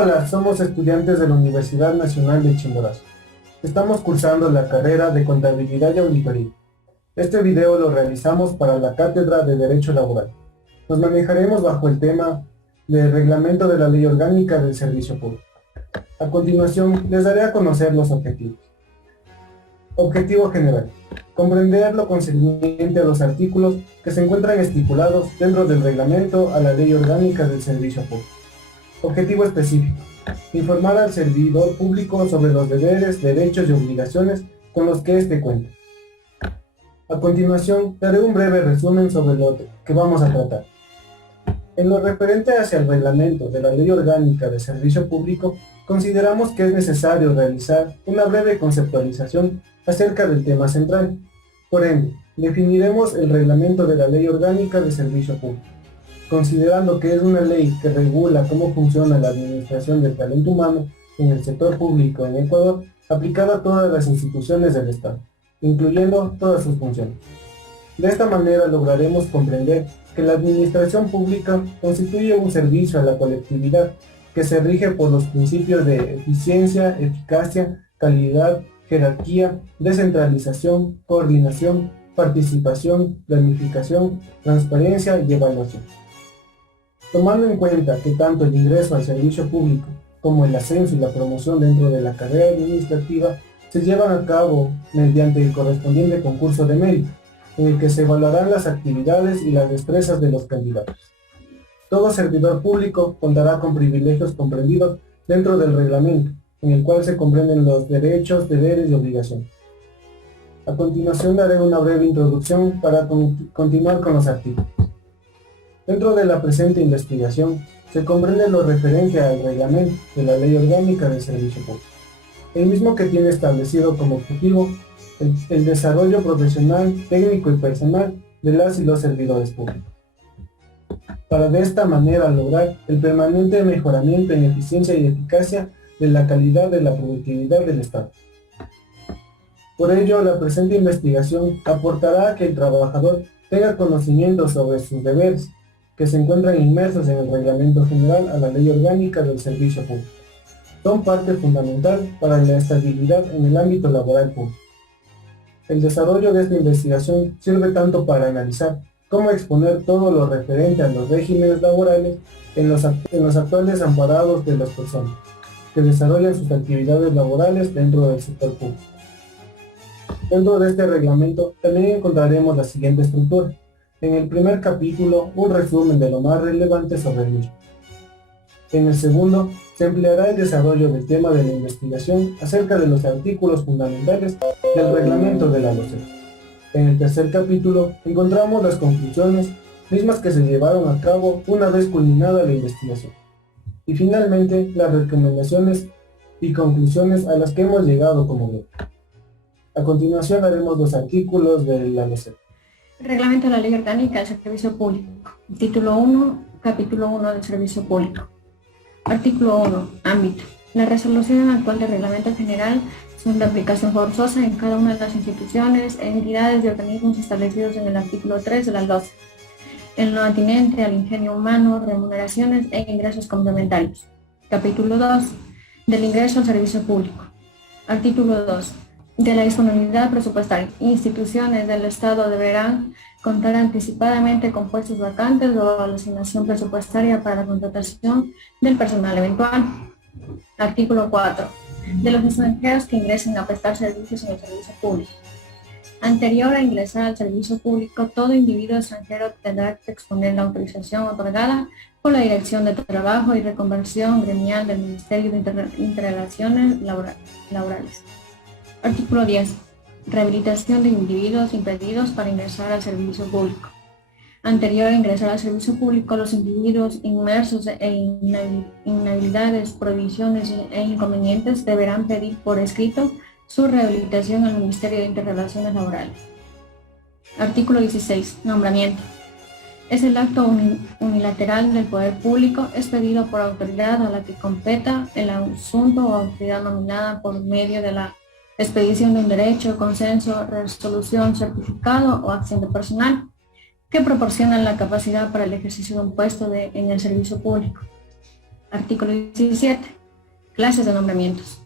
Hola, somos estudiantes de la Universidad Nacional de Chimborazo. Estamos cursando la carrera de Contabilidad y Auditoría. Este video lo realizamos para la Cátedra de Derecho Laboral. Nos manejaremos bajo el tema del Reglamento de la Ley Orgánica del Servicio Público. A continuación, les daré a conocer los objetivos. Objetivo general: comprender lo concerniente a los artículos que se encuentran estipulados dentro del Reglamento a la Ley Orgánica del Servicio Público. Objetivo específico: informar al servidor público sobre los deberes, derechos y obligaciones con los que éste cuenta. A continuación, daré un breve resumen sobre lo que vamos a tratar. En lo referente hacia el reglamento de la Ley Orgánica de Servicio Público, consideramos que es necesario realizar una breve conceptualización acerca del tema central. Por ende, definiremos el reglamento de la Ley Orgánica de Servicio Público, considerando que es una ley que regula cómo funciona la administración del talento humano en el sector público en Ecuador, aplicada a todas las instituciones del Estado, incluyendo todas sus funciones. De esta manera lograremos comprender que la administración pública constituye un servicio a la colectividad que se rige por los principios de eficiencia, eficacia, calidad, jerarquía, descentralización, coordinación, participación, planificación, transparencia y evaluación. Tomando en cuenta que tanto el ingreso al servicio público como el ascenso y la promoción dentro de la carrera administrativa se llevan a cabo mediante el correspondiente concurso de mérito, en el que se evaluarán las actividades y las destrezas de los candidatos. Todo servidor público contará con privilegios comprendidos dentro del reglamento, en el cual se comprenden los derechos, deberes y obligaciones. A continuación daré una breve introducción para continuar con los artículos. Dentro de la presente investigación, se comprende lo referente al reglamento de la Ley Orgánica del Servicio Público, el mismo que tiene establecido como objetivo el desarrollo profesional, técnico y personal de las y los servidores públicos, para de esta manera lograr el permanente mejoramiento en eficiencia y eficacia de la calidad de la productividad del Estado. Por ello, la presente investigación aportará a que el trabajador tenga conocimiento sobre sus deberes, que se encuentran inmersos en el Reglamento General a la Ley Orgánica del Servicio Público. Son parte fundamental para la estabilidad en el ámbito laboral público. El desarrollo de esta investigación sirve tanto para analizar cómo exponer todo lo referente a los regímenes laborales en los actuales amparados de las personas que desarrollan sus actividades laborales dentro del sector público. Dentro de este reglamento también encontraremos la siguiente estructura. En el primer capítulo, un resumen de lo más relevante sobre el mismo. En el segundo, se empleará el desarrollo del tema de la investigación acerca de los artículos fundamentales del reglamento de la LOCEP. En el tercer capítulo, encontramos las conclusiones mismas que se llevaron a cabo una vez culminada la investigación. Y finalmente, las recomendaciones y conclusiones a las que hemos llegado como grupo. A continuación haremos los artículos de la LOCEP. Reglamento de la Ley Orgánica del Servicio Público. Título 1, Capítulo 1 del Servicio Público. Artículo 1. Ámbito. La resolución actual del Reglamento General son de aplicación forzosa en cada una de las instituciones, entidades y organismos establecidos en el artículo 3 de la LOCEP, en lo atinente al ingenio humano, remuneraciones e ingresos complementarios. Capítulo 2. Del ingreso al servicio público. Artículo 2. De la disponibilidad presupuestaria. Instituciones del Estado deberán contar anticipadamente con puestos vacantes o la asignación presupuestaria para la contratación del personal eventual. Artículo 4. De los extranjeros que ingresen a prestar servicios en el servicio público. Anterior a ingresar al servicio público, todo individuo extranjero tendrá que exponer la autorización otorgada por la Dirección de Trabajo y Reconversión Gremial del Ministerio de Interrelaciones Laborales. Artículo 10. Rehabilitación de individuos impedidos para ingresar al servicio público. Anterior a ingresar al servicio público, los individuos inmersos en inhabilidades, prohibiciones e inconvenientes deberán pedir por escrito su rehabilitación al Ministerio de Interrelaciones Laborales. Artículo 16. Nombramiento. Es el acto unilateral del poder público expedido por autoridad a la que competa el asunto o autoridad nominada por medio de la expedición de un derecho, consenso, resolución, certificado o acción de personal que proporcionan la capacidad para el ejercicio de un puesto en el servicio público. Artículo 17. Clases de nombramientos.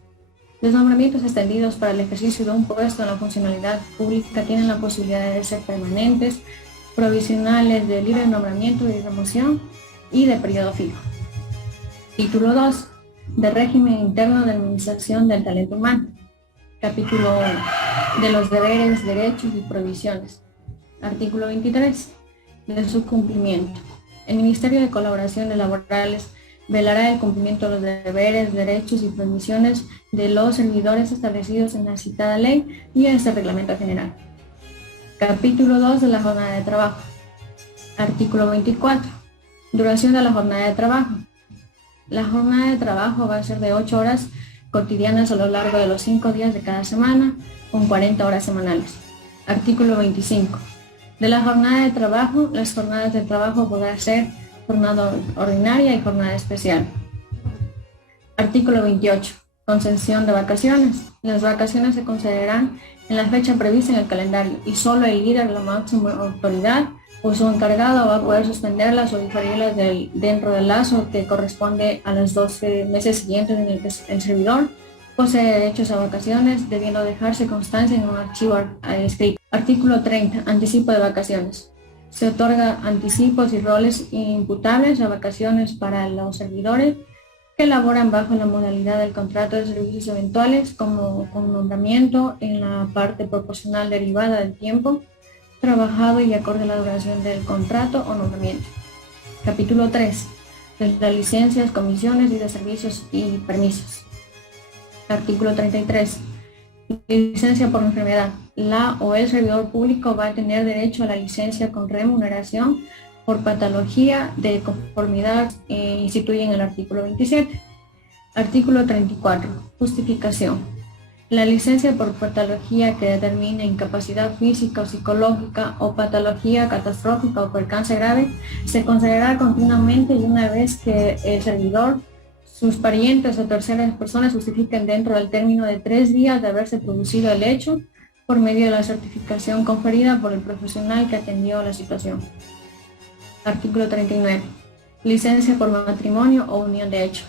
Los nombramientos extendidos para el ejercicio de un puesto en la funcionalidad pública tienen la posibilidad de ser permanentes, provisionales, de libre nombramiento y remoción y de periodo fijo. Título 2. De régimen interno de administración del talento humano. Capítulo 1. De los deberes, derechos y provisiones. Artículo 23. De su cumplimiento. El Ministerio de Colaboraciones Laborales velará el cumplimiento de los deberes, derechos y provisiones de los servidores establecidos en la citada ley y en este reglamento general. Capítulo 2 de la jornada de trabajo. Artículo 24. Duración de la jornada de trabajo. La jornada de trabajo va a ser de 8 horas cotidianas a lo largo de los 5 días de cada semana, con 40 horas semanales. Artículo 25. De la jornada de trabajo, las jornadas de trabajo podrán ser jornada ordinaria y jornada especial. Artículo 28. Concesión de vacaciones. Las vacaciones se concederán en la fecha prevista en el calendario y solo el líder, la máxima autoridad o su encargado va a poder suspenderlas o diferirlas dentro del lazo que corresponde a los 12 meses siguientes en el que el servidor posee derechos a vacaciones, debiendo dejarse constancia en un archivo escrito. Artículo 30. Anticipo de vacaciones. Se otorga anticipos y roles imputables a vacaciones para los servidores que laboran bajo la modalidad del contrato de servicios eventuales, como con nombramiento en la parte proporcional derivada del tiempo trabajado y acorde a la duración del contrato o nombramiento. Capítulo 3. De las licencias, comisiones y de servicios y permisos. Artículo 33. Licencia por enfermedad. La o el servidor público va a tener derecho a la licencia con remuneración por patología de conformidad instituye en el artículo 27. Artículo 34. Justificación. La licencia por patología que determine incapacidad física o psicológica o patología catastrófica o percance grave se concederá continuamente y una vez que el servidor, sus parientes o terceras personas justifiquen dentro del término de 3 días de haberse producido el hecho por medio de la certificación conferida por el profesional que atendió la situación. Artículo 39. Licencia por matrimonio o unión de hecho.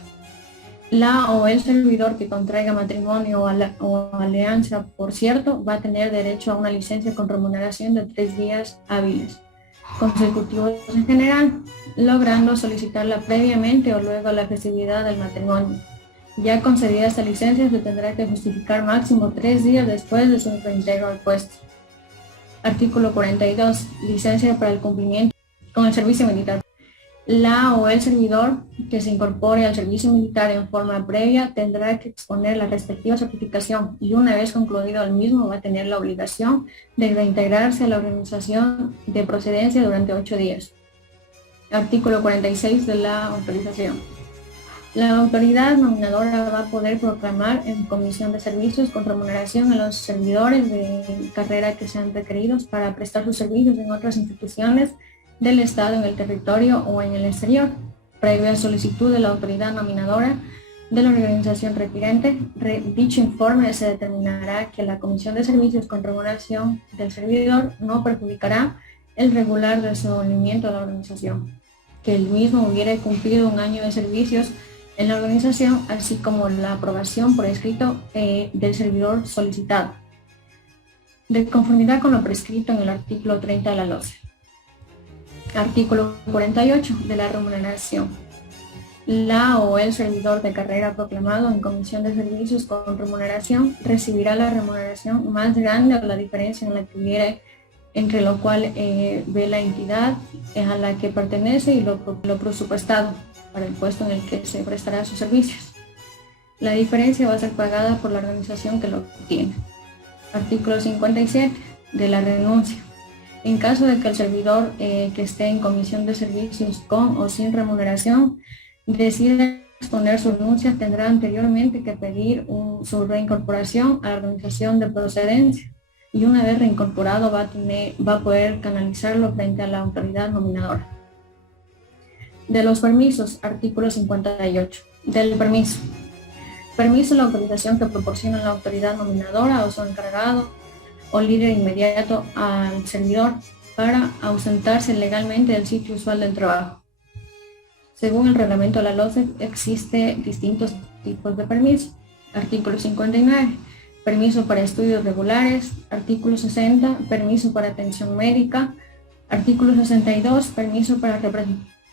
La o el servidor que contraiga matrimonio o alianza, por cierto, va a tener derecho a una licencia con remuneración de 3 días hábiles consecutivos en general, logrando solicitarla previamente o luego a la festividad del matrimonio. Ya concedida esta licencia, se tendrá que justificar máximo 3 días después de su reintegro al puesto. Artículo 42. Licencia para el cumplimiento con el servicio militar. La o el servidor que se incorpore al servicio militar en forma previa tendrá que exponer la respectiva certificación y una vez concluido el mismo va a tener la obligación de reintegrarse a la organización de procedencia durante 8 días. Artículo 46 de la autorización. La autoridad nominadora va a poder proclamar en comisión de servicios con remuneración a los servidores de carrera que sean requeridos para prestar sus servicios en otras instituciones del Estado en el territorio o en el exterior, previa solicitud de la autoridad nominadora de la organización requirente. Dicho informe se determinará que la comisión de servicios con remuneración del servidor no perjudicará el regular desenvolvimiento de la organización, que el mismo hubiera cumplido 1 año de servicios en la organización, así como la aprobación por escrito del servidor solicitado, de conformidad con lo prescrito en el artículo 30 de la LOCE. Artículo 48 de la remuneración. La o el servidor de carrera proclamado en comisión de servicios con remuneración recibirá la remuneración más grande o la diferencia en la que hubiere entre lo cual ve la entidad a la que pertenece y lo presupuestado para el puesto en el que se prestará sus servicios. La diferencia va a ser pagada por la organización que lo obtiene. Artículo 57 de la renuncia. En caso de que el servidor que esté en comisión de servicios con o sin remuneración decida exponer su renuncia, tendrá anteriormente que pedir su reincorporación a la organización de procedencia y una vez reincorporado va a poder canalizarlo frente a la autoridad nominadora. De los permisos, artículo 58. Del permiso. Permiso, la autorización que proporciona la autoridad nominadora o su encargado o líder inmediato al servidor para ausentarse legalmente del sitio usual del trabajo. Según el reglamento de la LOCEP, existen distintos tipos de permiso. Artículo 59, permiso para estudios regulares. Artículo 60, permiso para atención médica. Artículo 62, permiso para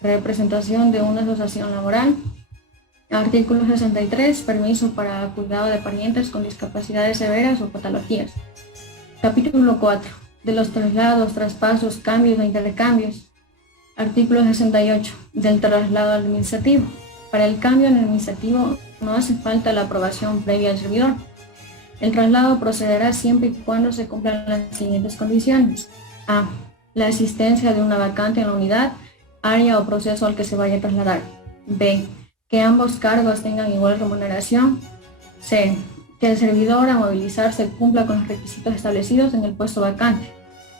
representación de una asociación laboral. Artículo 63, permiso para cuidado de parientes con discapacidades severas o patologías. Capítulo 4, de los traslados, traspasos, cambios e intercambios. Artículo 68, del traslado administrativo. Para el cambio administrativo no hace falta la aprobación previa del servidor. El traslado procederá siempre y cuando se cumplan las siguientes condiciones. A. La existencia de una vacante en la unidad, área o proceso al que se vaya a trasladar. B. Que ambos cargos tengan igual remuneración. C. Que el servidor a movilizarse cumpla con los requisitos establecidos en el puesto vacante.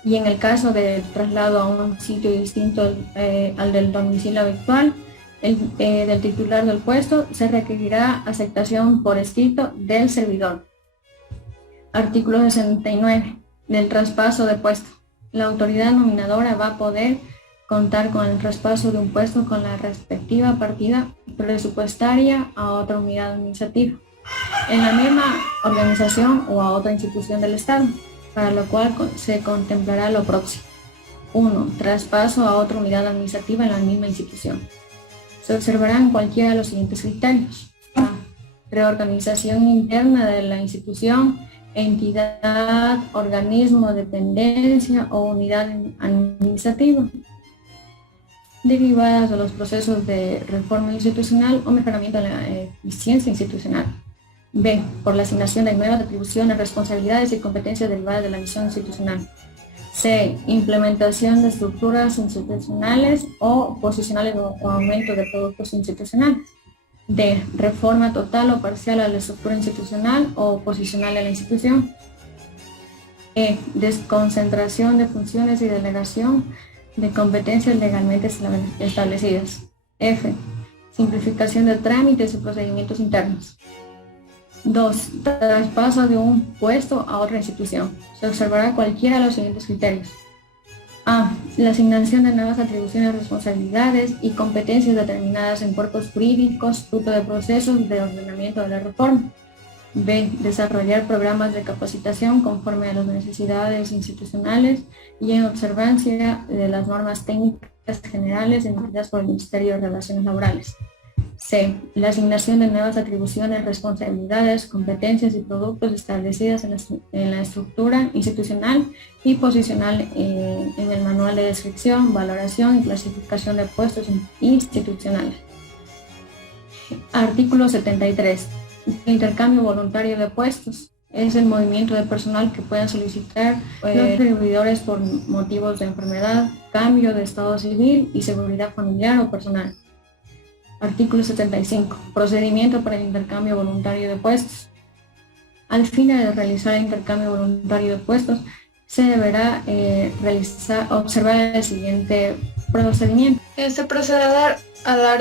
Y en el caso de traslado a un sitio distinto al del domicilio habitual del titular del puesto, se requerirá aceptación por escrito del servidor. Artículo 69. Del traspaso de puesto. La autoridad nominadora va a poder contar con el traspaso de un puesto con la respectiva partida presupuestaria a otra unidad administrativa, en la misma organización o a otra institución del Estado, para lo cual se contemplará lo próximo. 1. Traspaso a otra unidad administrativa en la misma institución. Se observarán cualquiera de los siguientes criterios. A. Reorganización interna de la institución, entidad, organismo, dependencia o unidad administrativa, derivadas de los procesos de reforma institucional o mejoramiento de la eficiencia institucional. B. Por la asignación de nuevas atribuciones, responsabilidades y competencias derivadas de la misión institucional. C. Implementación de estructuras institucionales o posicionales o aumento de productos institucionales. D. Reforma total o parcial a la estructura institucional o posicional de la institución. E. Desconcentración de funciones y delegación de competencias legalmente establecidas. F. Simplificación de trámites y procedimientos internos. 2. Traspaso de un puesto a otra institución. Se observará cualquiera de los siguientes criterios. A. La asignación de nuevas atribuciones, responsabilidades y competencias determinadas en cuerpos jurídicos, fruto de procesos de ordenamiento de la reforma. B. Desarrollar programas de capacitación conforme a las necesidades institucionales y en observancia de las normas técnicas generales emitidas por el Ministerio de Relaciones Laborales. C. La asignación de nuevas atribuciones, responsabilidades, competencias y productos establecidas en la estructura institucional y posicional en el manual de descripción, valoración y clasificación de puestos institucionales. Artículo 73. Intercambio voluntario de puestos. Es el movimiento de personal que puedan solicitar los servidores por motivos de enfermedad, cambio de estado civil y seguridad familiar o personal. Artículo 75. Procedimiento para el intercambio voluntario de puestos. Al fin de realizar el intercambio voluntario de puestos, se deberá observar el siguiente procedimiento. Se procederá a dar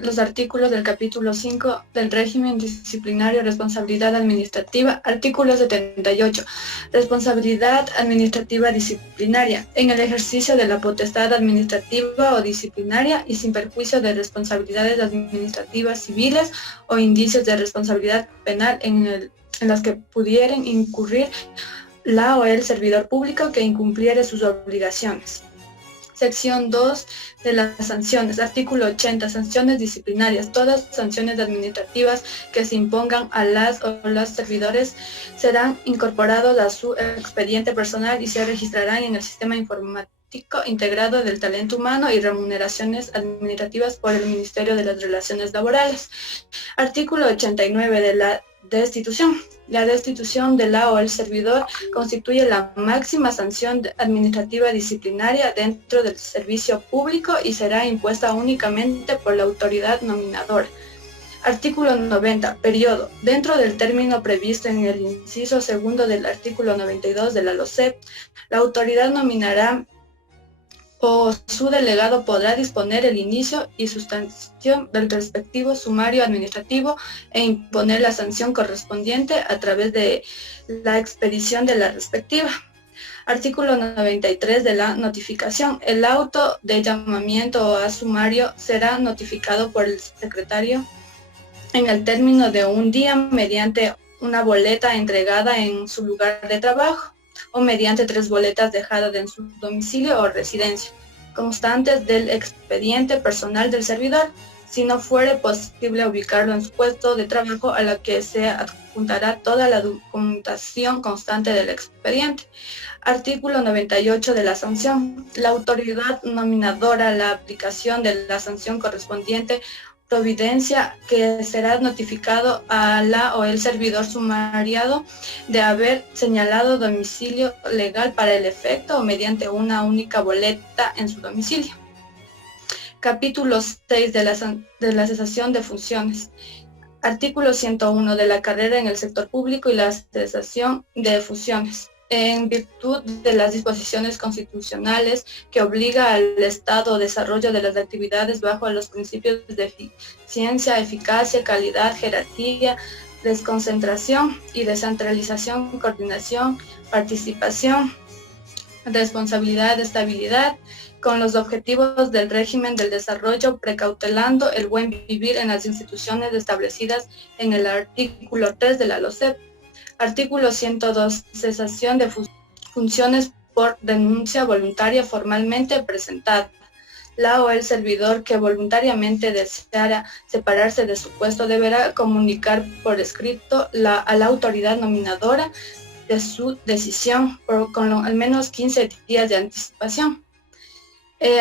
los artículos del capítulo 5 del régimen disciplinario responsabilidad administrativa. Artículo 78. Responsabilidad administrativa disciplinaria. En el ejercicio de la potestad administrativa o disciplinaria y sin perjuicio de responsabilidades administrativas civiles o indicios de responsabilidad penal en las que pudieren incurrir la o el servidor público que incumpliere sus obligaciones. Sección 2 de las sanciones. Artículo 80. Sanciones disciplinarias. Todas sanciones administrativas que se impongan a las o los servidores serán incorporados a su expediente personal y se registrarán en el sistema informático integrado del talento humano y remuneraciones administrativas por el Ministerio de las Relaciones Laborales. Artículo 89 de la destitución. La destitución de la o el servidor constituye la máxima sanción administrativa disciplinaria dentro del servicio público y será impuesta únicamente por la autoridad nominadora. Artículo 90. Periodo. Dentro del término previsto en el inciso segundo del artículo 92 de la LOCEP, la autoridad nominará o su delegado podrá disponer el inicio y sustancia del respectivo sumario administrativo e imponer la sanción correspondiente a través de la expedición de la respectiva. Artículo 93 de la notificación. El auto de llamamiento a sumario será notificado por el secretario en el término de un día mediante una boleta entregada en su lugar de trabajo o mediante 3 boletas dejadas en su domicilio o residencia, constantes del expediente personal del servidor, si no fuere posible ubicarlo en su puesto de trabajo a la que se adjuntará toda la documentación constante del expediente. Artículo 98 de la sanción. La autoridad nominadora la aplicación de la sanción correspondiente providencia que será notificado a la o el servidor sumariado de haber señalado domicilio legal para el efecto o mediante una única boleta en su domicilio. Capítulo 6 de la cesación de funciones. Artículo 101 de la carrera en el sector público y la cesación de funciones. En virtud de las disposiciones constitucionales que obliga al Estado a desarrollo de las actividades bajo los principios de eficiencia, eficacia, calidad, jerarquía, desconcentración y descentralización, coordinación, participación, responsabilidad, estabilidad, con los objetivos del régimen del desarrollo, precautelando el buen vivir en las instituciones establecidas en el artículo 3 de la LOCEP. Artículo 102. Cesación de funciones por renuncia voluntaria formalmente presentada. La o el servidor que voluntariamente deseara separarse de su puesto deberá comunicar por escrito a la autoridad nominadora de su decisión con al menos 15 días de anticipación.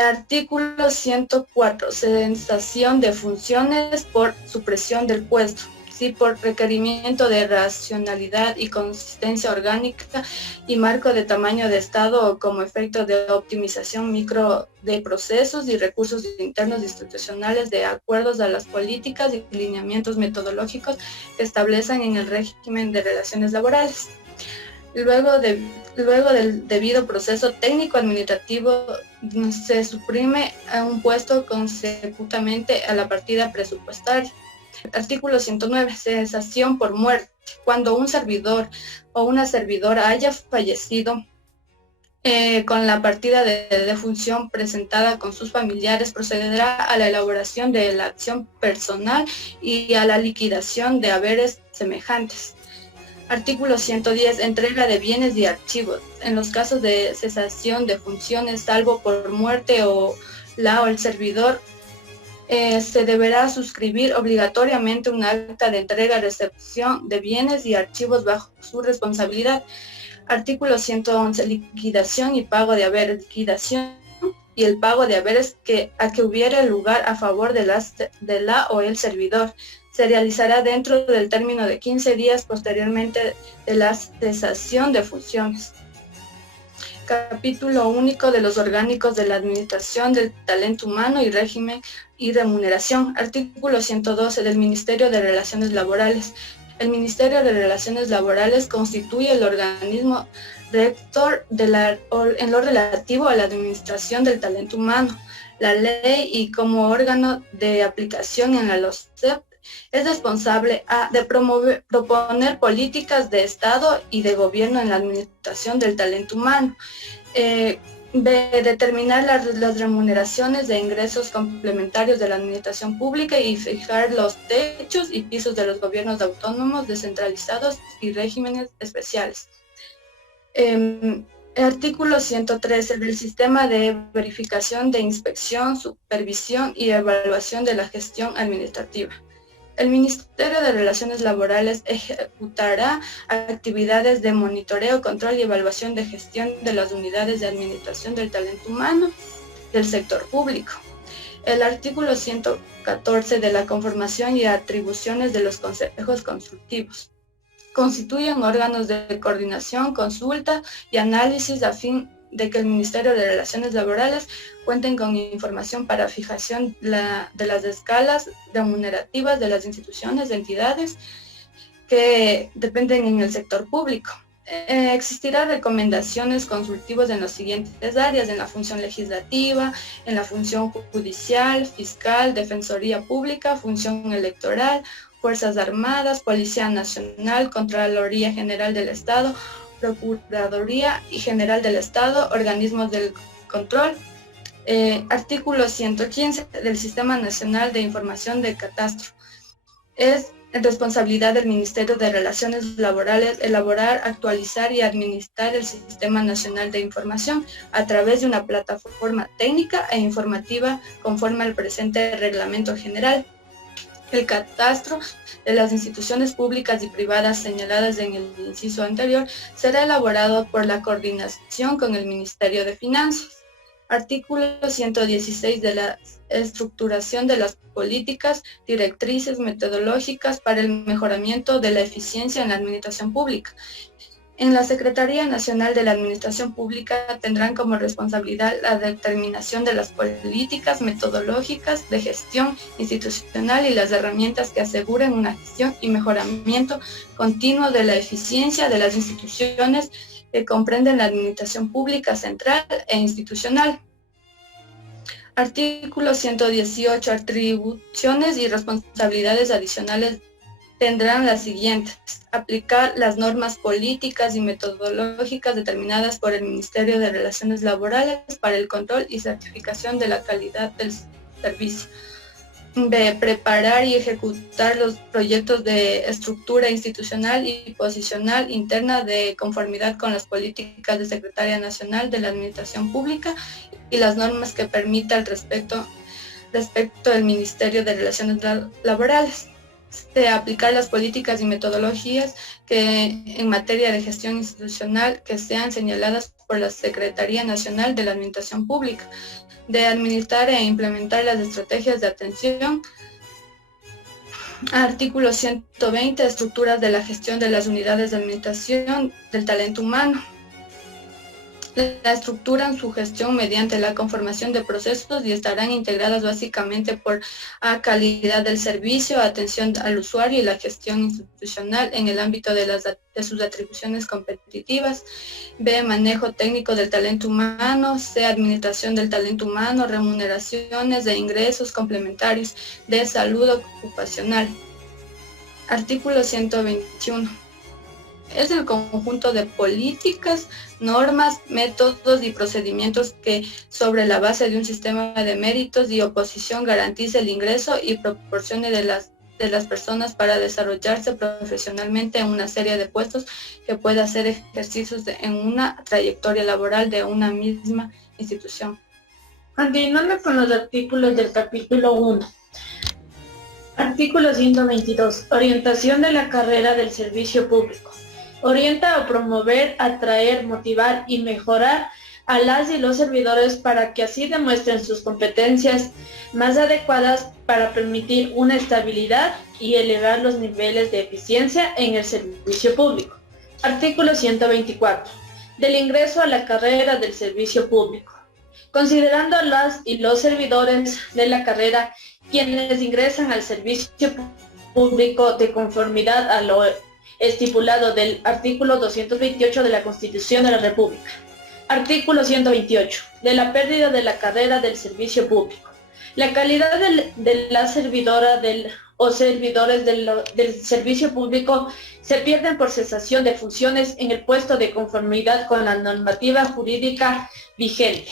Artículo 104. Cesación de funciones por supresión del puesto. Sí, por requerimiento de racionalidad y consistencia orgánica y marco de tamaño de Estado o como efecto de optimización micro de procesos y recursos internos institucionales de acuerdos a las políticas y lineamientos metodológicos que establecen en el régimen de relaciones laborales. Luego del debido proceso técnico-administrativo se suprime a un puesto consecutivamente a la partida presupuestaria. Artículo 109. Cesación por muerte. Cuando un servidor o una servidora haya fallecido con la partida de defunción presentada con sus familiares, procederá a la elaboración de la acción personal y a la liquidación de haberes semejantes. Artículo 110. Entrega de bienes y archivos. En los casos de cesación de funciones, salvo por muerte o el servidor, se deberá suscribir obligatoriamente un acta de entrega-recepción de bienes y archivos bajo su responsabilidad. Artículo 111. Liquidación y pago de haberes. Liquidación y el pago de haberes a que hubiere lugar a favor de la o el servidor. Se realizará dentro del término de 15 días posteriormente de la cesación de funciones. Capítulo único de los orgánicos de la Administración del Talento Humano y Régimen y Remuneración. Artículo 112 del Ministerio de Relaciones Laborales. El Ministerio de Relaciones Laborales constituye el organismo rector en lo relativo a la administración del talento humano, la ley y como órgano de aplicación en la LOCEP. Es responsable de proponer políticas de Estado y de gobierno en la administración del talento humano, de determinar las remuneraciones de ingresos complementarios de la administración pública y fijar los techos y pisos de los gobiernos autónomos, descentralizados y regímenes especiales. Artículo 113 del Sistema de Verificación de Inspección, Supervisión y Evaluación de la Gestión Administrativa. El Ministerio de Relaciones Laborales ejecutará actividades de monitoreo, control y evaluación de gestión de las unidades de administración del talento humano del sector público. El artículo 114 de la conformación y atribuciones de los consejos consultivos. Constituyen órganos de coordinación, consulta y análisis a fin de que el Ministerio de Relaciones Laborales cuenten con información para fijación de las escalas remunerativas de las instituciones, de entidades que dependen en el sector público. Existirán recomendaciones consultivas en las siguientes áreas: en la función legislativa, en la función judicial, fiscal, defensoría pública, función electoral, Fuerzas Armadas, Policía Nacional, Contraloría General del Estado, Procuraduría y General del Estado, organismos del control. Artículo 115 del Sistema Nacional de Información de Catastro. Es responsabilidad del Ministerio de Relaciones Laborales elaborar, actualizar y administrar el Sistema Nacional de Información a través de una plataforma técnica e informativa conforme al presente reglamento general. El catastro de las instituciones públicas y privadas señaladas en el inciso anterior será elaborado por la coordinación con el Ministerio de Finanzas. Artículo 116 de la estructuración de las políticas, directrices metodológicas para el mejoramiento de la eficiencia en la administración pública. En la Secretaría Nacional de la Administración Pública tendrán como responsabilidad la determinación de las políticas metodológicas de gestión institucional y las herramientas que aseguren una gestión y mejoramiento continuo de la eficiencia de las instituciones que comprenden la administración pública central e institucional. Artículo 118. Atribuciones y responsabilidades adicionales tendrán las siguientes: aplicar las normas políticas y metodológicas determinadas por el Ministerio de Relaciones Laborales para el control y certificación de la calidad del servicio. B. Preparar y ejecutar los proyectos de estructura institucional y posicional interna de conformidad con las políticas de Secretaría Nacional de la Administración Pública y las normas que permita al respecto del Ministerio de Relaciones Laborales. De aplicar las políticas y metodologías que en materia de gestión institucional que sean señaladas por la Secretaría Nacional de la Administración Pública, de administrar e implementar las estrategias de atención. Artículo 120. Estructuras de la gestión de las unidades de administración del talento humano. La estructuran su gestión mediante la conformación de procesos y estarán integradas básicamente por calidad del servicio, atención al usuario y la gestión institucional en el ámbito de sus atribuciones competitivas. B. Manejo técnico del talento humano. C. Administración del talento humano, remuneraciones de ingresos complementarios. D. Salud ocupacional. Artículo 121. Es el conjunto de políticas, normas, métodos y procedimientos que, sobre la base de un sistema de méritos y oposición, garantice el ingreso y proporcione de las personas para desarrollarse profesionalmente en una serie de puestos que pueda ser ejercidos en una trayectoria laboral de una misma institución. Continuando con los artículos del capítulo 1. Artículo 122. Orientación de la carrera del servicio público. Orienta a promover, atraer, motivar y mejorar a las y los servidores para que así demuestren sus competencias más adecuadas para permitir una estabilidad y elevar los niveles de eficiencia en el servicio público. Artículo 124. Del ingreso a la carrera del servicio público. Considerando a las y los servidores de la carrera quienes ingresan al servicio público de conformidad a lo estipulado del artículo 228 de la Constitución de la República. Artículo 128. De la pérdida de la carrera del servicio público. La calidad de la servidora o servidores del servicio público se pierden por cesación de funciones en el puesto de conformidad con la normativa jurídica vigente.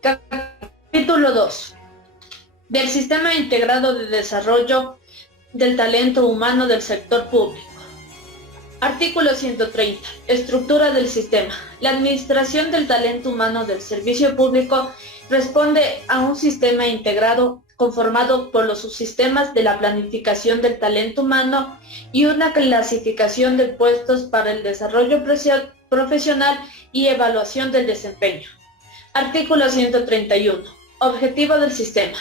Capítulo 2. Del Sistema Integrado de Desarrollo del Talento Humano del Sector Público. Artículo 130. Estructura del sistema. La administración del talento humano del servicio público responde a un sistema integrado conformado por los subsistemas de la planificación del talento humano y una clasificación de puestos para el desarrollo profesional y evaluación del desempeño. Artículo 131. Objetivo del sistema.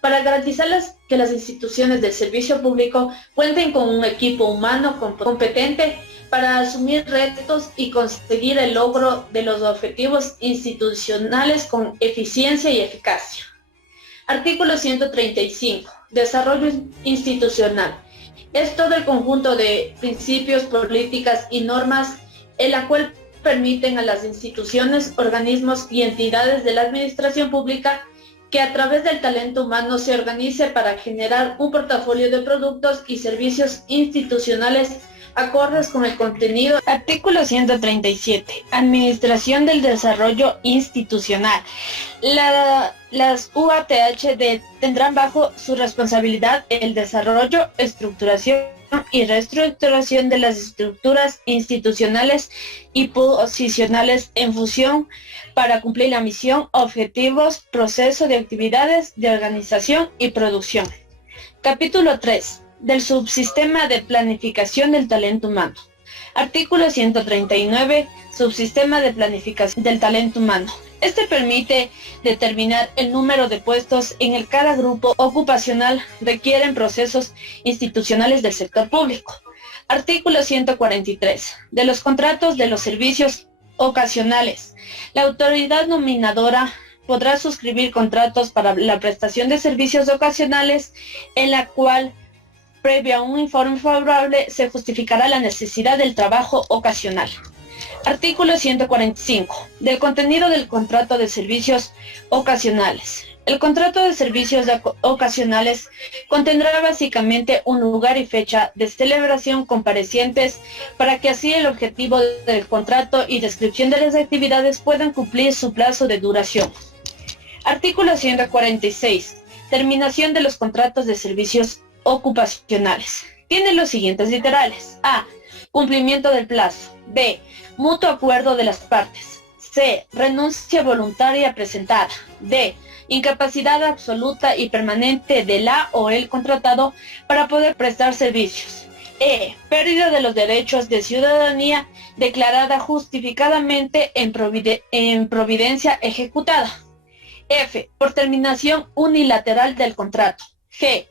Para garantizar que las instituciones del servicio público cuenten con un equipo humano competente para asumir retos y conseguir el logro de los objetivos institucionales con eficiencia y eficacia. Artículo 135. Desarrollo institucional. Es todo el conjunto de principios, políticas y normas en la cual permiten a las instituciones, organismos y entidades de la administración pública que a través del talento humano se organice para generar un portafolio de productos y servicios institucionales acordes con el contenido. Artículo 137. Administración del desarrollo institucional. Las UATH tendrán bajo su responsabilidad el desarrollo, estructuración y reestructuración de las estructuras institucionales y posicionales en función para cumplir la misión, objetivos, proceso de actividades de organización y producción. Capítulo 3. Del subsistema de planificación del talento humano. Artículo 139. Subsistema de planificación del talento humano. Este permite determinar el número de puestos en el cada grupo ocupacional requieren procesos institucionales del sector público. Artículo 143. De los contratos de los servicios ocasionales. La autoridad nominadora podrá suscribir contratos para la prestación de servicios ocasionales en la cual, previo a un informe favorable, se justificará la necesidad del trabajo ocasional. Artículo 145. Del contenido del contrato de servicios ocasionales. El contrato de servicios ocasionales contendrá básicamente un lugar y fecha de celebración comparecientes para que así el objetivo del contrato y descripción de las actividades puedan cumplir su plazo de duración. Artículo 146. Terminación de los contratos de servicios ocupacionales. Tiene los siguientes literales. A. Cumplimiento del plazo. B. Mutuo acuerdo de las partes. C. Renuncia voluntaria presentada. D. Incapacidad absoluta y permanente de la o el contratado para poder prestar servicios. E. Pérdida de los derechos de ciudadanía declarada justificadamente en providencia ejecutada. F. Por terminación unilateral del contrato. G.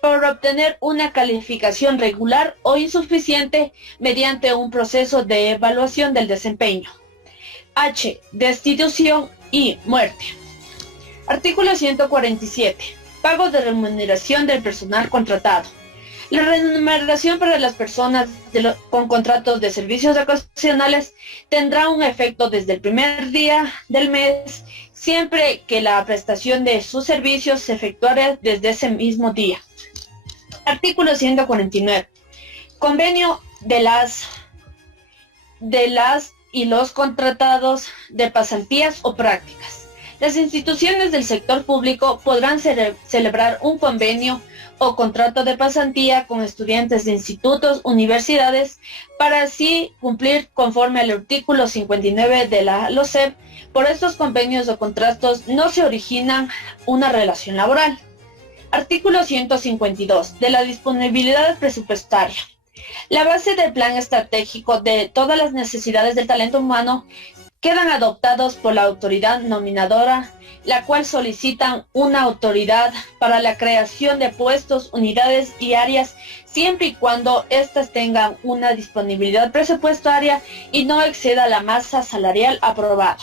Por obtener una calificación regular o insuficiente mediante un proceso de evaluación del desempeño. H. Destitución y muerte. Artículo 147. Pago de remuneración del personal contratado. La remuneración para las personas con contratos de servicios ocasionales tendrá un efecto desde el primer día del mes, siempre que la prestación de sus servicios se efectuare desde ese mismo día. Artículo 149. Convenio de las y los contratados de pasantías o prácticas. Las instituciones del sector público podrán celebrar un convenio o contrato de pasantía con estudiantes de institutos, universidades, para así cumplir conforme al artículo 59 de la LOCEP. Por estos convenios o contratos no se origina una relación laboral. Artículo 152. De la disponibilidad presupuestaria. La base del plan estratégico de todas las necesidades del talento humano quedan adoptados por la autoridad nominadora, la cual solicitan una autoridad para la creación de puestos, unidades y áreas, siempre y cuando éstas tengan una disponibilidad presupuestaria y no exceda la masa salarial aprobada.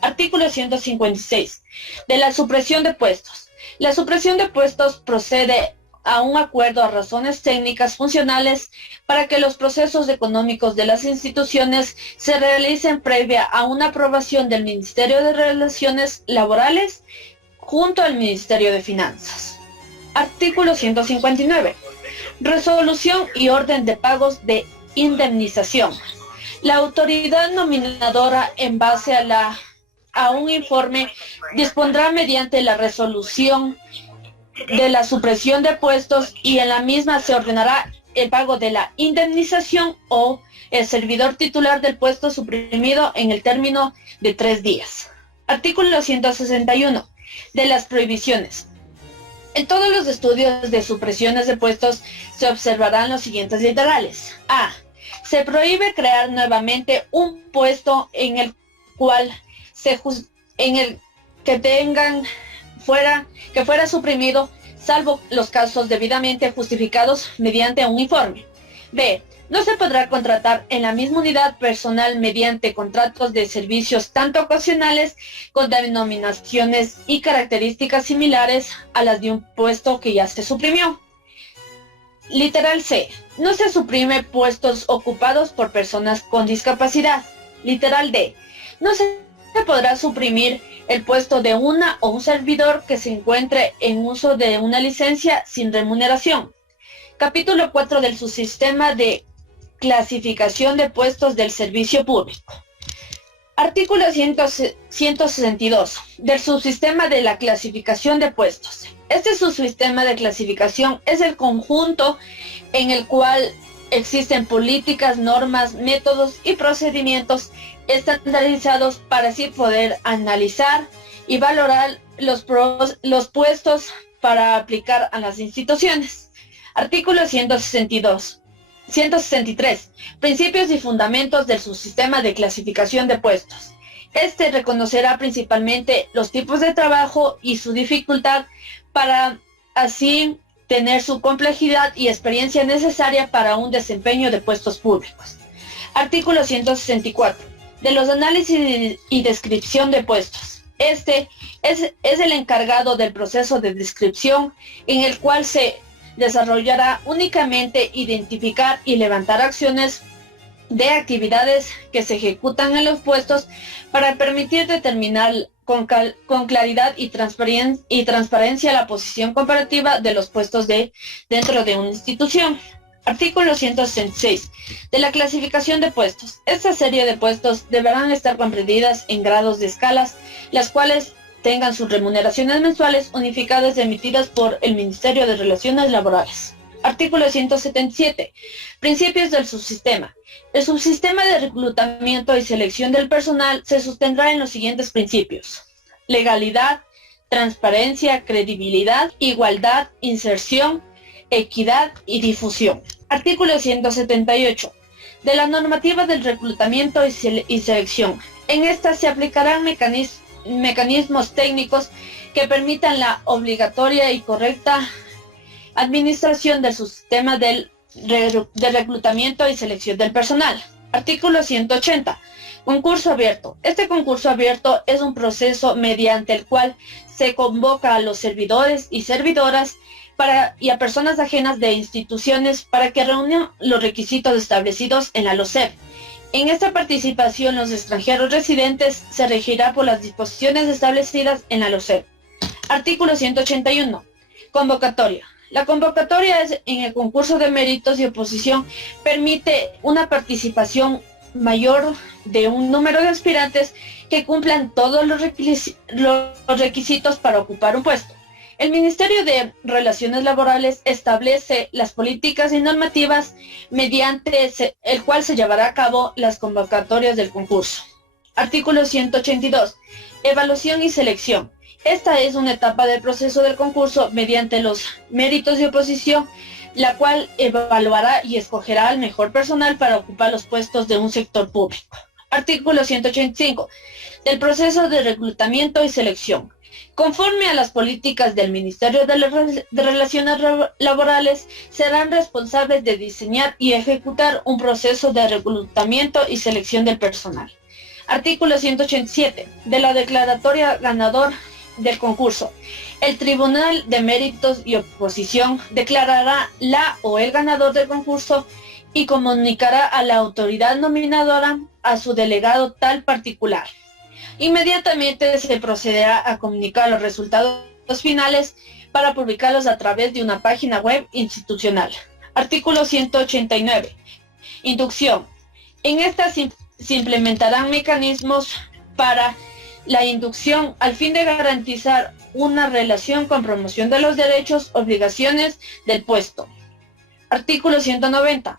Artículo 156. De la supresión de puestos. La supresión de puestos procede a un acuerdo a razones técnicas funcionales para que los procesos económicos de las instituciones se realicen previa a una aprobación del Ministerio de Relaciones Laborales junto al Ministerio de Finanzas. Artículo 159. Resolución y orden de pagos de indemnización. La autoridad nominadora, en base a un informe, dispondrá mediante la resolución de la supresión de puestos y en la misma se ordenará el pago de la indemnización o el servidor titular del puesto suprimido en el término de 3 días. Artículo 161. De las prohibiciones. En todos los estudios de supresiones de puestos se observarán los siguientes literales. A. Se prohíbe crear nuevamente un puesto en el cual que fuera suprimido, salvo los casos debidamente justificados mediante un informe. B. No se podrá contratar en la misma unidad personal mediante contratos de servicios tanto ocasionales con denominaciones y características similares a las de un puesto que ya se suprimió. Literal C. No se suprime puestos ocupados por personas con discapacidad. Literal D. No se podrá suprimir el puesto de una o un servidor que se encuentre en uso de una licencia sin remuneración. Capítulo 4 del subsistema de clasificación de puestos del servicio público. Artículo 162 del subsistema de la clasificación de puestos. Este subsistema de clasificación es el conjunto en el cual existen políticas, normas, métodos y procedimientos estandarizados para así poder analizar y valorar los puestos para aplicar a las instituciones. Artículo 163. Principios y fundamentos del subsistema de clasificación de puestos. Este reconocerá principalmente los tipos de trabajo y su dificultad para así tener su complejidad y experiencia necesaria para un desempeño de puestos públicos. Artículo 164. De los análisis y descripción de puestos. Este es el encargado del proceso de descripción en el cual se desarrollará únicamente identificar y levantar acciones de actividades que se ejecutan en los puestos para permitir determinar con claridad y transparencia la posición comparativa de los puestos dentro de una institución. Artículo 166. De la clasificación de puestos. Esta serie de puestos deberán estar comprendidas en grados de escalas, las cuales tengan sus remuneraciones mensuales unificadas emitidas por el Ministerio de Relaciones Laborales. Artículo 177. Principios del subsistema. El subsistema de reclutamiento y selección del personal se sostendrá en los siguientes principios: legalidad, transparencia, credibilidad, igualdad, inserción, equidad y difusión. Artículo 178. De la normativa del reclutamiento y selección. En esta se aplicarán mecanismos técnicos que permitan la obligatoria y correcta administración del sistema de reclutamiento y selección del personal. Artículo 180. Concurso abierto. Este concurso abierto es un proceso mediante el cual se convoca a los servidores y servidoras y a personas ajenas de instituciones para que reúnan los requisitos establecidos en la LOCEP. En esta participación, los extranjeros residentes se regirá por las disposiciones establecidas en la LOCEP. Artículo 181. Convocatoria. La convocatoria en el concurso de méritos y oposición permite una participación mayor de un número de aspirantes que cumplan todos los requisitos para ocupar un puesto. El Ministerio de Relaciones Laborales establece las políticas y normativas mediante el cual se llevará a cabo las convocatorias del concurso. Artículo 182. Evaluación y selección. Esta es una etapa del proceso del concurso mediante los méritos de oposición, la cual evaluará y escogerá al mejor personal para ocupar los puestos de un sector público. Artículo 185. Del proceso de reclutamiento y selección. Conforme a las políticas del Ministerio de Relaciones Laborales, serán responsables de diseñar y ejecutar un proceso de reclutamiento y selección del personal. Artículo 187. De la declaratoria ganador del concurso. El Tribunal de Méritos y Oposición declarará la o el ganador del concurso y comunicará a la autoridad nominadora a su delegado tal particular. Inmediatamente se procederá a comunicar los resultados finales para publicarlos a través de una página web institucional. Artículo 189. Inducción. En esta se implementarán mecanismos para la inducción al fin de garantizar una relación con promoción de los derechos, obligaciones del puesto. Artículo 190.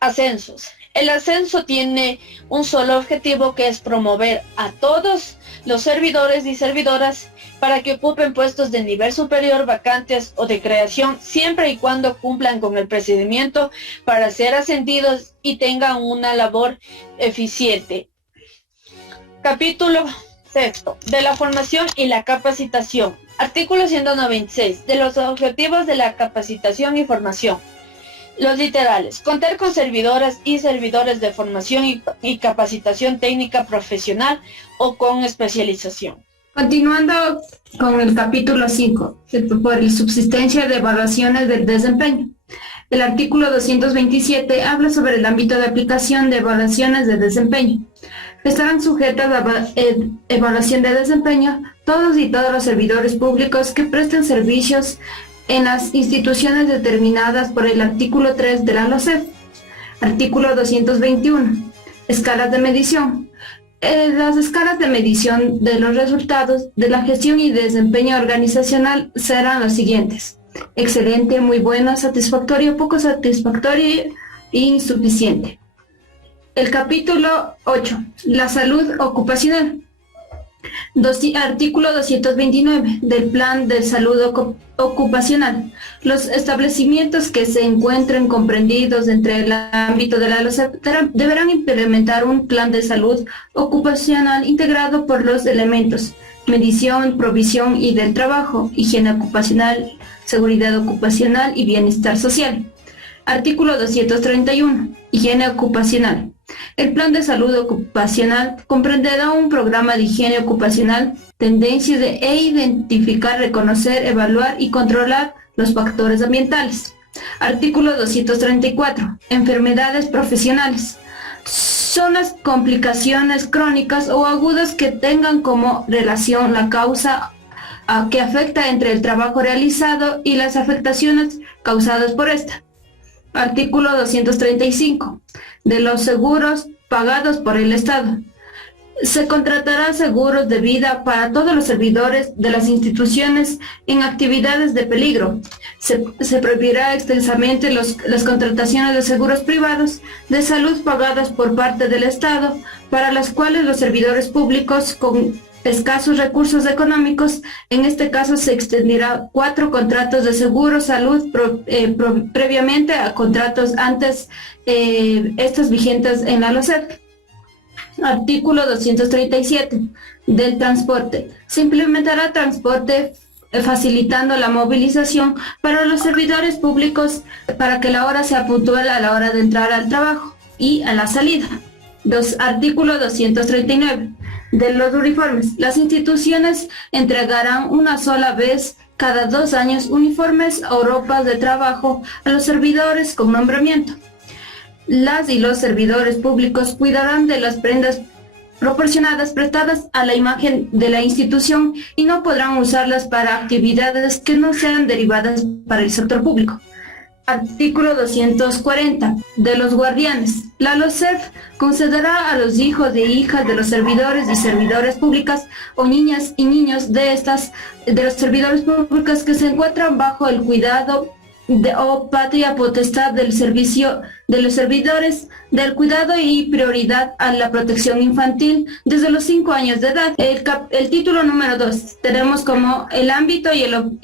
Ascensos. El ascenso tiene un solo objetivo, que es promover a todos los servidores y servidoras para que ocupen puestos de nivel superior, vacantes o de creación, siempre y cuando cumplan con el procedimiento para ser ascendidos y tengan una labor eficiente. Capítulo 6. De la formación y la capacitación. Artículo 196. De los objetivos de la capacitación y formación. Los literales. Contar con servidoras y servidores de formación y capacitación técnica profesional o con especialización. Continuando con el capítulo 5, por la subsistencia de evaluaciones del desempeño. El artículo 227 habla sobre el ámbito de aplicación de evaluaciones de desempeño. Estarán sujetas a evaluación de desempeño todos y todas los servidores públicos que presten servicios en las instituciones determinadas por el artículo 3 de la LOCEP. Artículo 221. Escalas de medición. Las escalas de medición de los resultados de la gestión y desempeño organizacional serán las siguientes: excelente, muy bueno, satisfactorio, poco satisfactorio e insuficiente. El capítulo 8. La salud ocupacional. Artículo 229 del Plan de Salud Ocupacional. Los establecimientos que se encuentren comprendidos entre el ámbito de la LOCEP deberán implementar un plan de salud ocupacional integrado por los elementos: medición, provisión y del trabajo, higiene ocupacional, seguridad ocupacional y bienestar social. Artículo 231. Higiene ocupacional. El plan de salud ocupacional comprenderá un programa de higiene ocupacional, tendencias e identificar, reconocer, evaluar y controlar los factores ambientales. Artículo 234. Enfermedades profesionales. Son las complicaciones crónicas o agudas que tengan como relación la causa que afecta entre el trabajo realizado y las afectaciones causadas por esta. Artículo 235. De los seguros pagados por el Estado. Se contratarán seguros de vida para todos los servidores de las instituciones en actividades de peligro. Se prohibirá extensamente las contrataciones de seguros privados de salud pagadas por parte del Estado, para las cuales los servidores públicos con escasos recursos económicos, en este caso se extenderá 4 contratos de seguro salud previamente a contratos antes estos vigentes en la LOCEP. Artículo 237 del transporte. Se implementará transporte facilitando la movilización para los servidores públicos para que la hora sea puntual a la hora de entrar al trabajo y a la salida. Artículo 239 de los uniformes. Las instituciones entregarán una sola vez cada 2 años uniformes o ropas de trabajo a los servidores con nombramiento. Las y los servidores públicos cuidarán de las prendas proporcionadas prestadas a la imagen de la institución y no podrán usarlas para actividades que no sean derivadas para el sector público. Artículo 240 de los guardianes. La LOCEP concederá a los hijos e hijas de los servidores y servidoras públicas o niñas y niños de los servidores públicos que se encuentran bajo el cuidado o patria potestad del servicio de los servidores del cuidado y prioridad a la protección infantil desde los 5 años de edad. El título número 2 tenemos como el ámbito y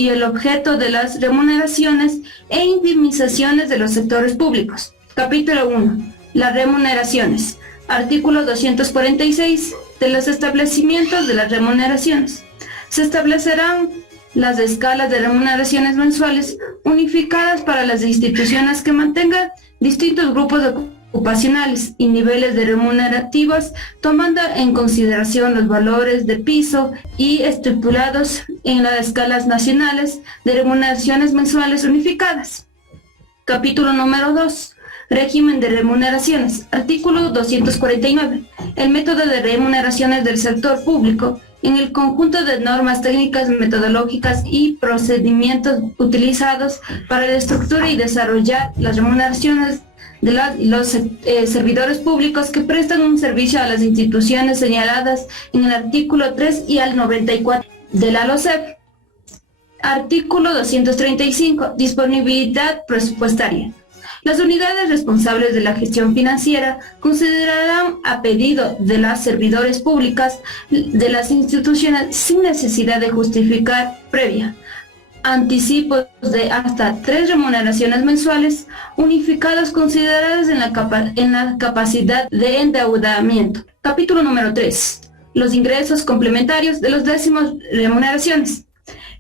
el objeto de las remuneraciones e indemnizaciones de los sectores públicos. Capítulo 1. Las remuneraciones. Artículo 246 de los establecimientos de las remuneraciones. Se establecerán las escalas de remuneraciones mensuales unificadas para las instituciones que mantengan distintos grupos ocupacionales y niveles de remunerativos, tomando en consideración los valores de piso y estipulados en las escalas nacionales de remuneraciones mensuales unificadas. Capítulo número 2. Régimen de remuneraciones. Artículo 249. El método de remuneraciones del sector público en el conjunto de normas técnicas, metodológicas y procedimientos utilizados para la estructura y desarrollar las remuneraciones de los servidores públicos que prestan un servicio a las instituciones señaladas en el artículo 3 y al 94 de la LOCEP. Artículo 235. Disponibilidad presupuestaria. Las unidades responsables de la gestión financiera considerarán a pedido de las servidores públicas de las instituciones sin necesidad de justificar previa anticipos de hasta 3 remuneraciones mensuales unificadas consideradas en la capacidad de endeudamiento. Capítulo número 3. Los ingresos complementarios de los décimos remuneraciones.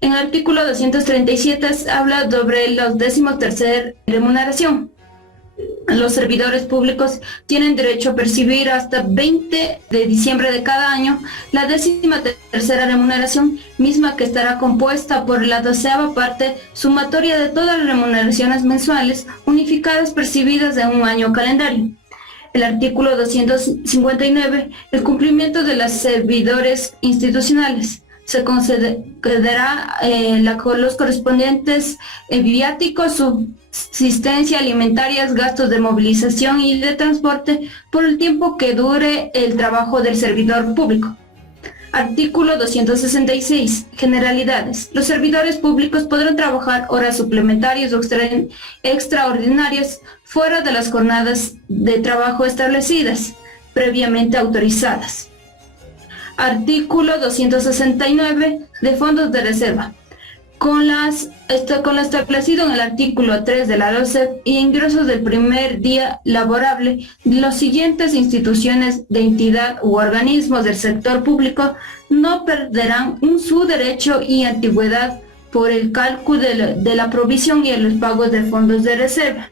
En el artículo 237 habla sobre los 13ª remuneración. Los servidores públicos tienen derecho a percibir hasta 20 de diciembre de cada año la 13ª remuneración, misma que estará compuesta por la 12ª parte sumatoria de todas las remuneraciones mensuales unificadas percibidas en un año calendario. El artículo 259, el cumplimiento de los servidores institucionales. se concederá los correspondientes viáticos, subsistencia alimentarias, gastos de movilización y de transporte por el tiempo que dure el trabajo del servidor público. Artículo 266. Generalidades. Los servidores públicos podrán trabajar horas suplementarias o extraordinarias fuera de las jornadas de trabajo establecidas, previamente autorizadas. Artículo 269. De fondos de reserva. Con lo establecido en el artículo 3 de la LOCEP y ingresos del primer día laborable, las siguientes instituciones de entidad u organismos del sector público no perderán su derecho y antigüedad por el cálculo de la provisión y los pagos de fondos de reserva.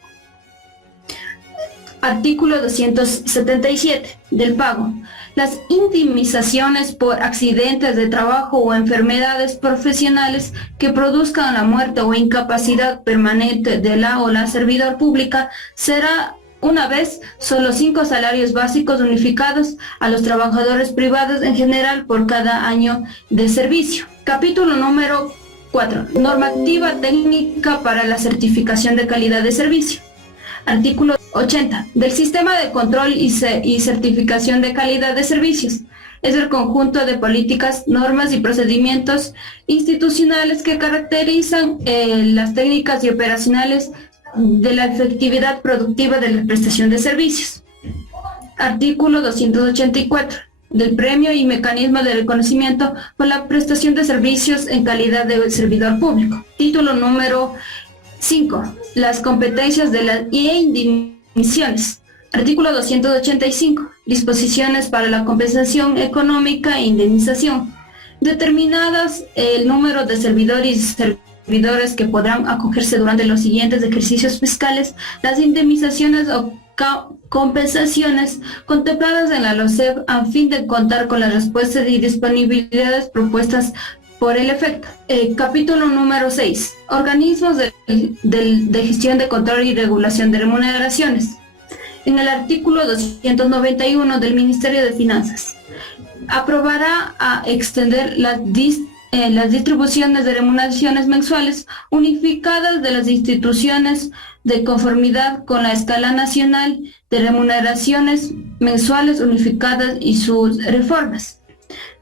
Artículo 277 del pago. Las indemnizaciones por accidentes de trabajo o enfermedades profesionales que produzcan la muerte o incapacidad permanente de la o la servidor pública será una vez solo 5 salarios básicos unificados a los trabajadores privados en general por cada año de servicio. Capítulo número 4. Normativa técnica para la certificación de calidad de servicio. Artículo 80. Del sistema de control y certificación de calidad de servicios. Es el conjunto de políticas, normas y procedimientos institucionales que caracterizan las técnicas y operacionales de la efectividad productiva de la prestación de servicios. Artículo 284. Del premio y mecanismo de reconocimiento por la prestación de servicios en calidad de servidor público. Título número 5. Las competencias de las indemnizaciones. Artículo 285. Disposiciones para la compensación económica e indemnización. Determinadas el número de servidores y servidores que podrán acogerse durante los siguientes ejercicios fiscales, las indemnizaciones o compensaciones contempladas en la LOCEP a fin de contar con las respuestas y disponibilidades propuestas por el efecto. Capítulo número 6. Organismos de gestión de control y regulación de remuneraciones. En el artículo 291 del Ministerio de Finanzas, aprobará a extender las distribuciones de remuneraciones mensuales unificadas de las instituciones de conformidad con la escala nacional de remuneraciones mensuales unificadas y sus reformas.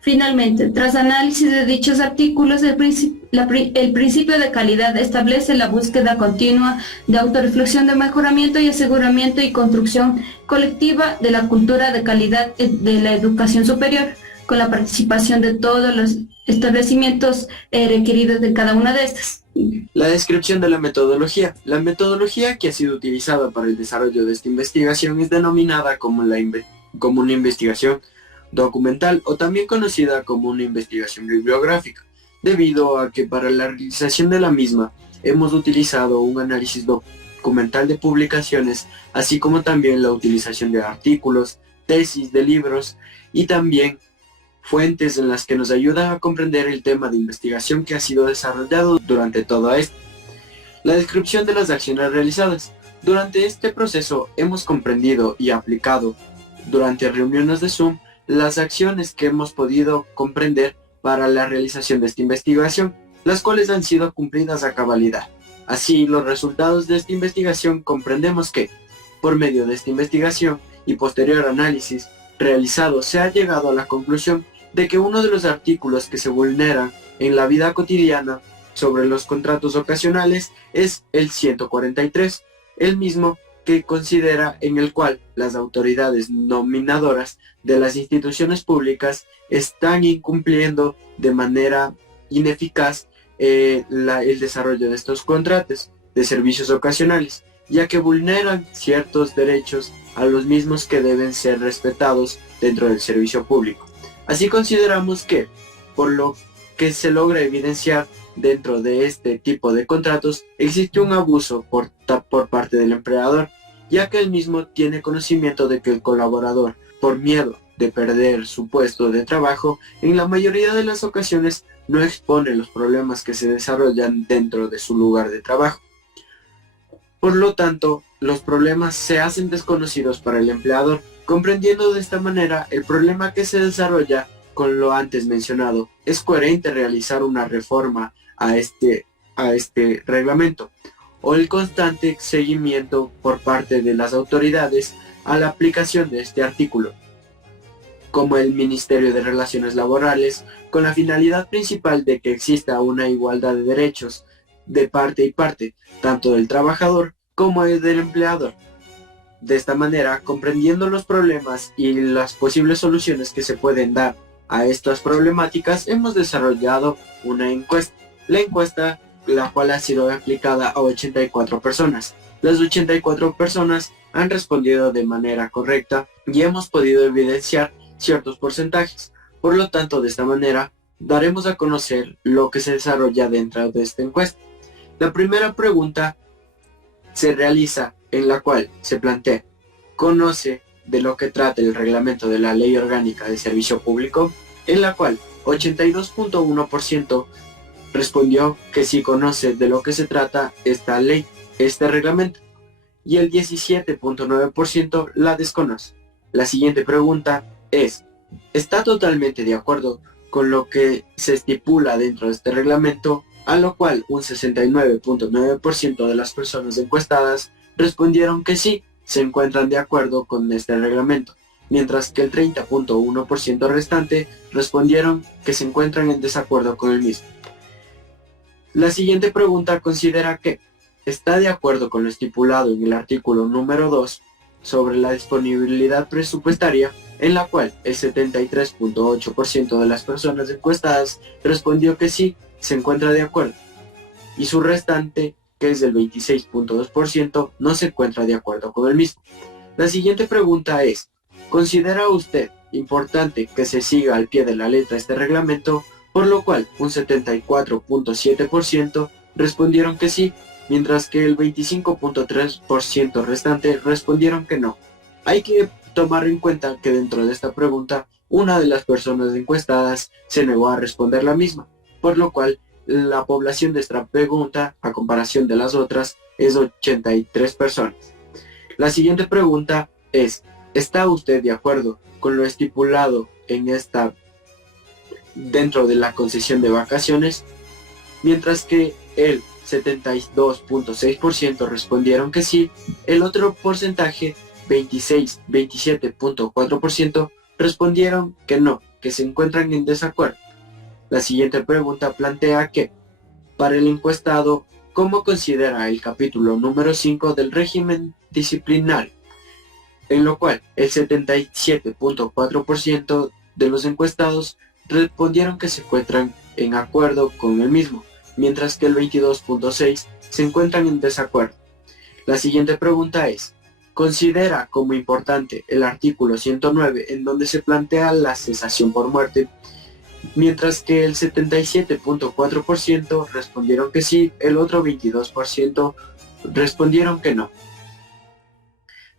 Finalmente, tras análisis de dichos artículos, el principio de calidad establece la búsqueda continua de autorreflexión, de mejoramiento y aseguramiento y construcción colectiva de la cultura de calidad de la educación superior, con la participación de todos los establecimientos requeridos de cada una de estas. La descripción de la metodología. La metodología que ha sido utilizada para el desarrollo de esta investigación es denominada como una investigación documental o también conocida como una investigación bibliográfica, debido a que para la realización de la misma hemos utilizado un análisis documental de publicaciones, así como también la utilización de artículos, tesis de libros y también fuentes en las que nos ayudan a comprender el tema de investigación que ha sido desarrollado durante todo esto. La descripción de las acciones realizadas. Durante este proceso hemos comprendido y aplicado durante reuniones de Zoom las acciones que hemos podido comprender para la realización de esta investigación, las cuales han sido cumplidas a cabalidad. Así, los resultados de esta investigación comprendemos que, por medio de esta investigación y posterior análisis realizado, se ha llegado a la conclusión de que uno de los artículos que se vulneran en la vida cotidiana sobre los contratos ocasionales es el 143, el mismo que considera en el cual las autoridades nominadoras de las instituciones públicas están incumpliendo de manera ineficaz el desarrollo de estos contratos de servicios ocasionales, ya que vulneran ciertos derechos a los mismos que deben ser respetados dentro del servicio público. Así consideramos que, por lo que se logra evidenciar dentro de este tipo de contratos, existe un abuso por parte del empleador, ya que él mismo tiene conocimiento de que el colaborador, por miedo de perder su puesto de trabajo, en la mayoría de las ocasiones no expone los problemas que se desarrollan dentro de su lugar de trabajo. Por lo tanto, los problemas se hacen desconocidos para el empleador, comprendiendo de esta manera el problema que se desarrolla con lo antes mencionado, es coherente realizar una reforma a este reglamento o el constante seguimiento por parte de las autoridades a la aplicación de este artículo, como el Ministerio de Relaciones Laborales, con la finalidad principal de que exista una igualdad de derechos de parte y parte, tanto del trabajador como del empleador. De esta manera, comprendiendo los problemas y las posibles soluciones que se pueden dar a estas problemáticas, hemos desarrollado una encuesta. La encuesta, la cual ha sido aplicada a 84 personas. Las 84 personas han respondido de manera correcta y hemos podido evidenciar ciertos porcentajes. Por lo tanto, de esta manera, daremos a conocer lo que se desarrolla dentro de esta encuesta. La primera pregunta se realiza en la cual se plantea: ¿conoce de lo que trata el reglamento de la Ley Orgánica de Servicio Público? En la cual 82.1% respondió que sí conoce de lo que se trata esta ley, este reglamento, y el 17.9% la desconoce. La siguiente pregunta es: ¿está totalmente de acuerdo con lo que se estipula dentro de este reglamento? A lo cual un 69.9% de las personas encuestadas respondieron que sí, se encuentran de acuerdo con este reglamento, mientras que el 30.1% restante respondieron que se encuentran en desacuerdo con el mismo. La siguiente pregunta considera que está de acuerdo con lo estipulado en el artículo número 2 sobre la disponibilidad presupuestaria, en la cual el 73.8% de las personas encuestadas respondió que sí, se encuentra de acuerdo, y su restante, que es del 26.2%, no se encuentra de acuerdo con el mismo. La siguiente pregunta es: ¿considera usted importante que se siga al pie de la letra este reglamento? Por lo cual un 74.7% respondieron que sí, mientras que el 25.3% restante respondieron que no. Hay que tomar en cuenta que dentro de esta pregunta, una de las personas encuestadas se negó a responder la misma, por lo cual la población de esta pregunta, a comparación de las otras, es 83 personas. La siguiente pregunta es: ¿está usted de acuerdo con lo estipulado en dentro de la concesión de vacaciones? Mientras que el 72.6% respondieron que sí, el otro porcentaje, 27.4%, respondieron que no, que se encuentran en desacuerdo. La siguiente pregunta plantea que, para el encuestado, ¿cómo considera el capítulo número 5 del régimen disciplinario? En lo cual el 77.4% de los encuestados respondieron que se encuentran en acuerdo con el mismo, mientras que el 22.6% se encuentran en desacuerdo. La siguiente pregunta es: ¿considera como importante el artículo 109 en donde se plantea la cesación por muerte? Mientras que el 77.4% respondieron que sí, el otro 22% respondieron que no.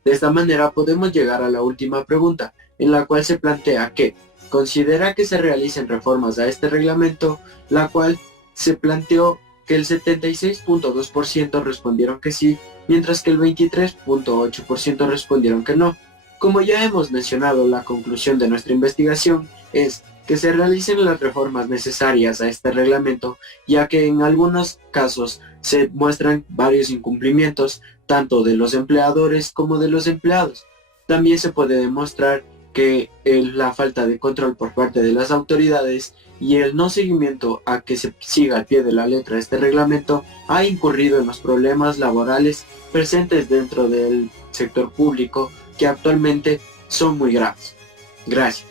De esta manera podemos llegar a la última pregunta, en la cual se plantea que considera que se realicen reformas a este reglamento, la cual se planteó que el 76.2% respondieron que sí, mientras que el 23.8% respondieron que no. Como ya hemos mencionado, la conclusión de nuestra investigación es que se realicen las reformas necesarias a este reglamento, ya que en algunos casos se muestran varios incumplimientos, tanto de los empleadores como de los empleados. También se puede demostrar que la falta de control por parte de las autoridades y el no seguimiento a que se siga al pie de la letra este reglamento ha incurrido en los problemas laborales presentes dentro del sector público, que actualmente son muy graves. Gracias.